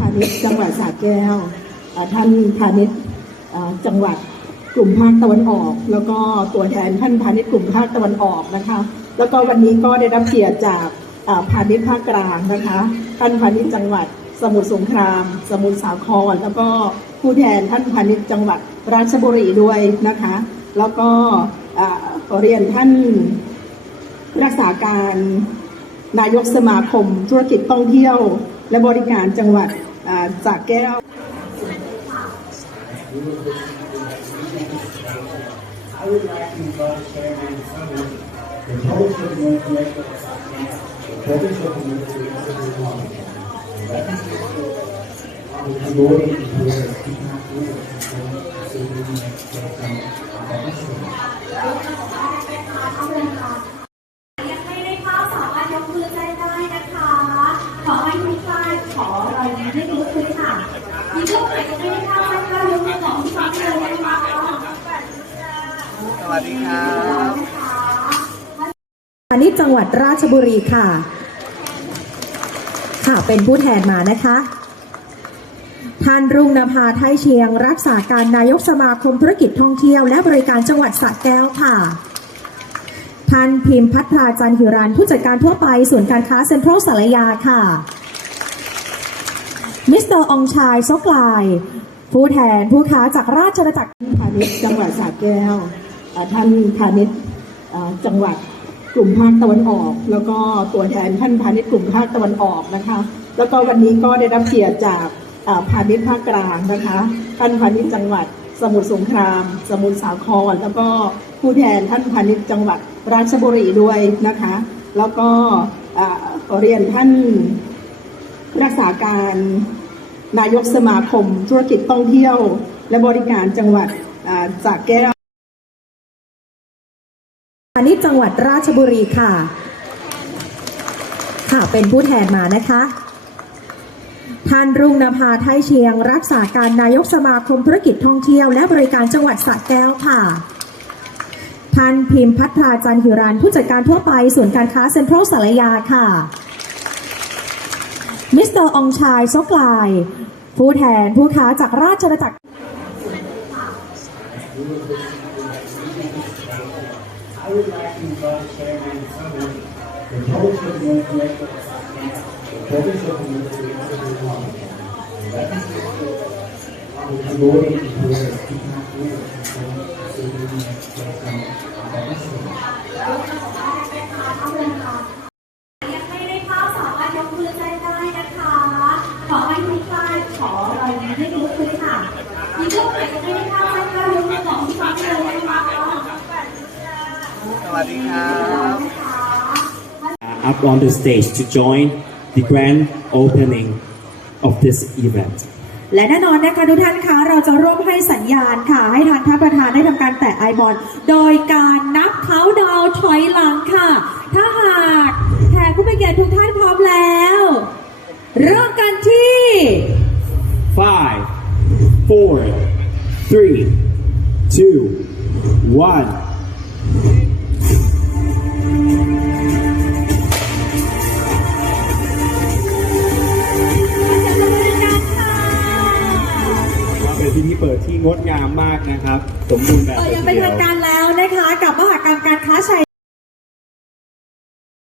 พาณิชย์จังหวัดสระแก้วอ่าท่านพาณิชย์จังหวัดกลุ่มภาคตะวันออก แล้วก็ตัวแทนท่านพาณิชย์กลุ่มภาคตะวันออกนะคะ แล้วก็วันนี้ก็ได้รับเกียรติจากอ่าพาณิชย์ภาคกลางนะคะท่านพาณิชย์จังหวัดสมุทรสงคราม สมุทรสาคร แล้วก็ผู้แทนท่านพาณิชย์จังหวัดราชบุรีด้วยนะคะ แล้วก็ขอเรียนท่านรักษาการนายกสมาคมธุรกิจท่องเที่ยว และบริการจังหวัดอ่าสระแก้ว ให้ขอรายิ้มให้ลุกขึ้นค่ะยิ้มลูกไหนยังไม่ได้เข้านะคะยกมือของที่ฟังเลยนะคะสวัสดีครับพาณิชย์จังหวัดราชบุรีค่ะ ค่ะเป็นผู้แทนมานะคะ ท่านรุ่งนภาไทยเชียง รักษาการนายกสมาคมธุรกิจท่องเที่ยวและบริการจังหวัดสระแก้วค่ะท่านพิมพ์พัฒราจันหิรันผู้จัดการทั่วไปส่วนการค้าเซ็นทรัลสารยาค่ะ มิสเตอร์องชายโซกลาย ผู้แทนผู้ค้าจากราชอาณาจักรพาณิชย์จังหวัดสระแก้วอ่าท่านพาณิชย์จังหวัดกลุ่มภาคตะวันออก แล้วก็ตัวแทนท่านพาณิชย์กลุ่มภาคตะวันออกนะคะ แล้วก็วันนี้ก็ได้รับเกียรติจากอ่าพาณิชย์ภาคกลางนะคะท่านพาณิชย์จังหวัดสมุทรสงคราม สมุทรสาคร แล้วก็ผู้แทนท่านพาณิชย์จังหวัดราชบุรีด้วยนะคะ แล้วก็ขอเรียนท่าน รักษาการนายกสมาคม ธุรกิจท่องเที่ยว และบริการจังหวัดอ่าสระแก้วพาณิชย์จังหวัดราชบุรีค่ะ ค่ะเป็นผู้แทนมานะคะท่านรุ่งนภาไทยเชียง รักษาการนายกสมาคมธุรกิจท่องเที่ยว และบริการจังหวัดสระแก้วค่ะ ท่านพิมพ์พัฒราจันหิรันผู้จัดการทั่วไปส่วนการค้าเซ็นทรัลสารยาค่ะ มิสเตอร์องชายซกลาย ผู้แทนผู้ค้าจากราชอาณาจักร อให้ทุกท่านขอเรายิ้มให้ลุกขึ้นค่ะยิ้มลูกไหนยังไม่ได้เข้านะคะยกมือของที่ฟังเลยนะคะสวัสดีครับ up on the stage to join the grand opening of this event. และแน่นอนนะคะทุกท่านคะเราจะร่วมให้สัญญาณค่ะ ให้ทางท่านประธานได้ทำการแตะไอบอลโดยการนับเขาดาวน์ถอยหลังค่ะ ถ้าหากแขกผู้มีเกียรติทุกท่านพร้อมแล้ว เริ่มกันที่ Five, four, three, two, one. เป็นพิธีเปิดที่งดงามมากนะครับ สมบูรณ์แบบเออเลยยังเป็นเดียทางการแล้วนะคะ กับมหากรรมการค้าชัย